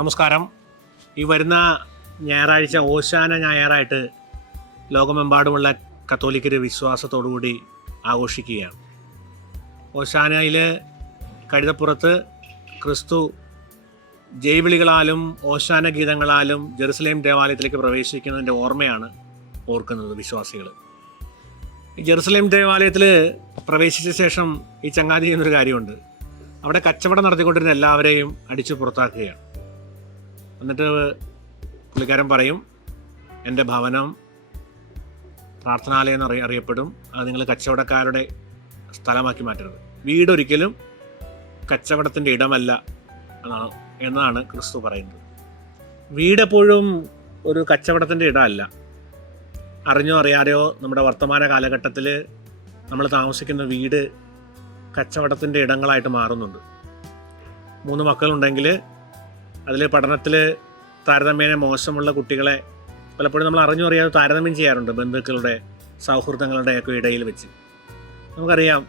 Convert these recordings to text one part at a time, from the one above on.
നമസ്കാരം. ഈ വരുന്ന ഞായറാഴ്ച ഓശാന ഞായറായിട്ട് ലോകമെമ്പാടുമുള്ള കത്തോലിക്കർ വിശ്വാസത്തോടുകൂടി ആഘോഷിക്കുകയാണ്. ഓശാനയിൽ കഴുതപ്പുറത്ത് ക്രിസ്തു ജൈവിളികളാലും ഓശാന ഗീതങ്ങളാലും ജെറുസലേം ദേവാലയത്തിലേക്ക് പ്രവേശിക്കുന്നതിൻ്റെ ഓർമ്മയാണ് ഓർക്കുന്നത് വിശ്വാസികൾ. ഈ ജെറുസലേം ദേവാലയത്തിൽ പ്രവേശിച്ച ശേഷം ഈ ചങ്ങാതി ചെയ്യുന്നൊരു കാര്യമുണ്ട്. അവിടെ കച്ചവടം നടത്തിക്കൊണ്ടിരുന്ന എല്ലാവരെയും അടിച്ചു പുറത്താക്കുകയാണ്. എന്നിട്ട് പുള്ളിക്കാരൻ പറയും, എൻ്റെ ഭവനം പ്രാർത്ഥനാലയം എന്ന് അറിയപ്പെടും, അത് നിങ്ങൾ കച്ചവടക്കാരുടെ സ്ഥലമാക്കി മാറ്റരുത്. വീടൊരിക്കലും കച്ചവടത്തിൻ്റെ ഇടമല്ല എന്നാണ് ക്രിസ്തു പറയുന്നത്. വീടെപ്പോഴും ഒരു കച്ചവടത്തിൻ്റെ ഇടമല്ല. അറിഞ്ഞോ അറിയാതെയോ നമ്മുടെ വർത്തമാന കാലഘട്ടത്തിൽ നമ്മൾ താമസിക്കുന്ന വീട് കച്ചവടത്തിൻ്റെ ഇടങ്ങളായിട്ട് മാറുന്നുണ്ട്. 3 മക്കളുണ്ടെങ്കിൽ അതിൽ പഠനത്തിൽ താരതമ്യേന മോശമുള്ള കുട്ടികളെ പലപ്പോഴും നമ്മൾ അറിഞ്ഞോ അറിയാതെ താരതമ്യം ചെയ്യാറുണ്ട് ബന്ധുക്കളുടെ സൗഹൃദങ്ങളുടെയൊക്കെ ഇടയിൽ വെച്ച്. നമുക്കറിയാം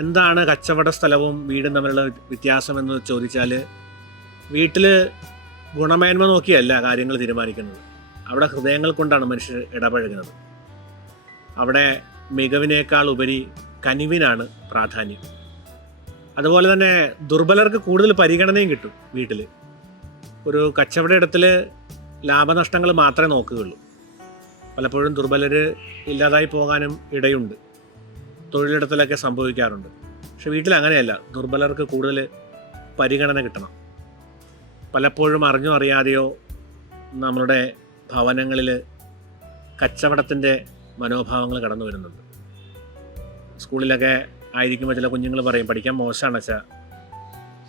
എന്താണ് കച്ചവട സ്ഥലവും വീടും തമ്മിലുള്ള വ്യത്യാസമെന്ന് ചോദിച്ചാൽ, വീട്ടിൽ ഗുണമേന്മ നോക്കിയല്ല കാര്യങ്ങൾ തീരുമാനിക്കുന്നത്. അവിടെ ഹൃദയങ്ങൾ കൊണ്ടാണ് മനുഷ്യർ ഇടപഴകുന്നത്. അവിടെ മികവിനേക്കാൾ ഉപരി കനിവിനാണ് പ്രാധാന്യം. അതുപോലെ തന്നെ ദുർബലർക്ക് കൂടുതൽ പരിഗണനയും കിട്ടും. വീട്ടിൽ ഒരു കച്ചവട ഇടത്തിൽ ലാഭനഷ്ടങ്ങൾ മാത്രമേ നോക്കുകയുള്ളൂ. പലപ്പോഴും ദുർബലർ ഇല്ലാതായി പോകാനും ഇടയുണ്ട്. തൊഴിലിടത്തിലൊക്കെ സംഭവിക്കാറുണ്ട്. പക്ഷെ വീട്ടിൽ അങ്ങനെയല്ല. ദുർബലർക്ക് കൂടുതൽ പരിഗണന കിട്ടണം. പലപ്പോഴും അറിഞ്ഞോ അറിയാതെയോ നമ്മളുടെ ഭവനങ്ങളിൽ കച്ചവടത്തിൻ്റെ മനോഭാവങ്ങൾ കടന്നു വരുന്നുണ്ട്. സ്കൂളിലൊക്കെ ആയിരിക്കുമ്പോൾ ചില കുഞ്ഞുങ്ങൾ പറയും, പഠിക്കാൻ മോശമാണ് അച്ഛാ,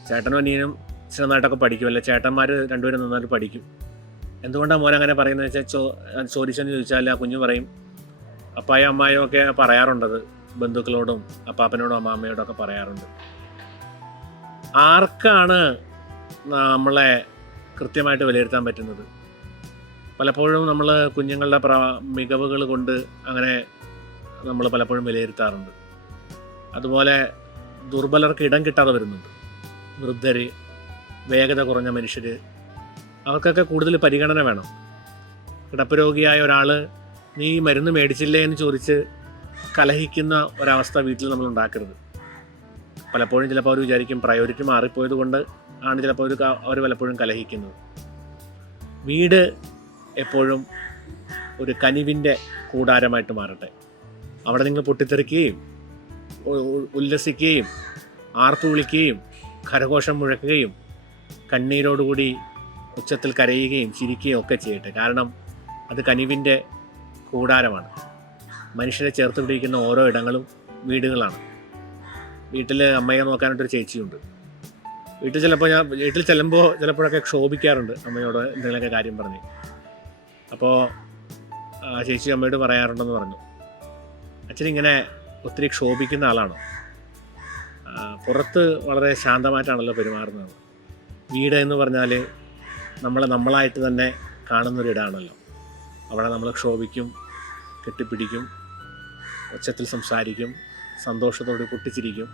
ചേട്ടനും അനിയനും നന്നായിട്ടൊക്കെ പഠിക്കും, അല്ലെ ചേട്ടന്മാർ രണ്ടുപേരും നന്നായിട്ട് പഠിക്കും. എന്തുകൊണ്ടാണ് മോൻ അങ്ങനെ പറയുന്നത് വെച്ചാൽ ചോദിച്ചെന്ന് ചോദിച്ചാൽ ആ കുഞ്ഞു പറയും, അപ്പായോ അമ്മായോ ഒക്കെ പറയാറുണ്ടത്, ബന്ധുക്കളോടും അപ്പാപ്പനോടും അമ്മാമ്മയോടും ഒക്കെ പറയാറുണ്ട്. ആർക്കാണ് നമ്മളെ കൃത്യമായിട്ട് വിലയിരുത്താൻ പറ്റുന്നത്? പലപ്പോഴും നമ്മൾ കുഞ്ഞുങ്ങളുടെ മികവുകൾ കൊണ്ട് അങ്ങനെ നമ്മൾ പലപ്പോഴും വിലയിരുത്താറുണ്ട്. അതുപോലെ ദുർബലർക്ക് ഇടം കിട്ടാതെ വരുന്നുണ്ട്. വൃദ്ധർ, വേഗത കുറഞ്ഞ മനുഷ്യർ, അവർക്കൊക്കെ കൂടുതൽ പരിഗണന വേണം. കിടപ്പ് രോഗിയായ ഒരാൾ നീ മരുന്ന് മേടിച്ചില്ലേ എന്ന് ചോദിച്ച് കലഹിക്കുന്ന ഒരവസ്ഥ വീട്ടിൽ നമ്മൾ ഉണ്ടാക്കരുത്. പലപ്പോഴും ചിലപ്പോൾ അവർ വിചാരിക്കും പ്രയോറിറ്റി മാറിപ്പോയത് കൊണ്ട് ആണ് ചിലപ്പോൾ അവർ പലപ്പോഴും കലഹിക്കുന്നത്. വീട് എപ്പോഴും ഒരു കനിവിൻ്റെ കൂടാരമായിട്ട് മാറട്ടെ. അവിടെ നിങ്ങൾ പൊട്ടിത്തെറിക്കുകയും ഉല്ലസിക്കുകയും ആർപ്പ് വിളിക്കുകയും കരഘോഷം മുഴക്കുകയും കണ്ണീരോടുകൂടി ഉച്ചത്തിൽ കരയുകയും ചിരിക്കുകയും ഒക്കെ ചെയ്യട്ടെ. കാരണം അത് കനിവിൻ്റെ കൂടാരമാണ്. മനുഷ്യരെ ചേർത്ത് പിടിക്കുന്ന ഓരോ ഇടങ്ങളും വീടുകളാണ്. വീട്ടിൽ അമ്മയെ നോക്കാനായിട്ടൊരു ചേച്ചിയുണ്ട്. വീട്ടിൽ ചെല്ലുമ്പോൾ ചിലപ്പോഴൊക്കെ ക്ഷോഭിക്കാറുണ്ട് അമ്മയോട് എന്തെങ്കിലുമൊക്കെ കാര്യം പറഞ്ഞ്. അപ്പോൾ ആ ചേച്ചി അമ്മയോട് പറയാറുണ്ടെന്ന് പറഞ്ഞു, അച്ഛനിങ്ങനെ ഒത്തിരി ക്ഷോഭിക്കുന്ന ആളാണോ? പുറത്ത് വളരെ ശാന്തമായിട്ടാണല്ലോ പെരുമാറുന്നത്. വീട് എന്ന് പറഞ്ഞാൽ നമ്മളായിട്ട് തന്നെ കാണുന്നൊരിടാണല്ലോ. അവിടെ നമ്മൾ ക്ഷോഭിക്കും, കെട്ടിപ്പിടിക്കും, ഉച്ചത്തിൽ സംസാരിക്കും, സന്തോഷത്തോട് പൊട്ടിച്ചിരിക്കും.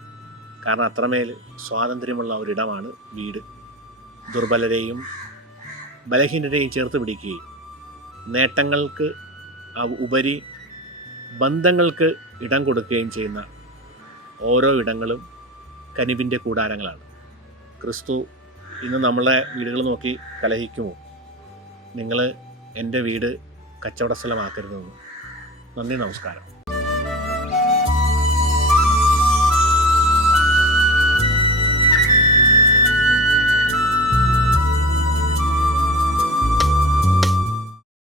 കാരണം അത്രമേൽ സ്വാതന്ത്ര്യമുള്ള ഒരിടമാണ് വീട്. ദുർബലരെയും ബലഹീനരെയും ചേർത്ത് പിടിക്കുകയും നേട്ടങ്ങൾക്ക് ഉപരി ബന്ധങ്ങൾക്ക് ഇടം കൊടുക്കുകയും ചെയ്യുന്ന ഓരോ ഇടങ്ങളും കനിവിൻ്റെ കൂടാരങ്ങളാണ്. ക്രിസ്തു ഇന്ന് നമ്മളെ വീടുകൾ നോക്കി കലഹിക്കുമോ? നിങ്ങൾ എൻ്റെ വീട് കച്ചവട സ്ഥലമാക്കരുതെന്ന്. നന്ദി, നമസ്കാരം.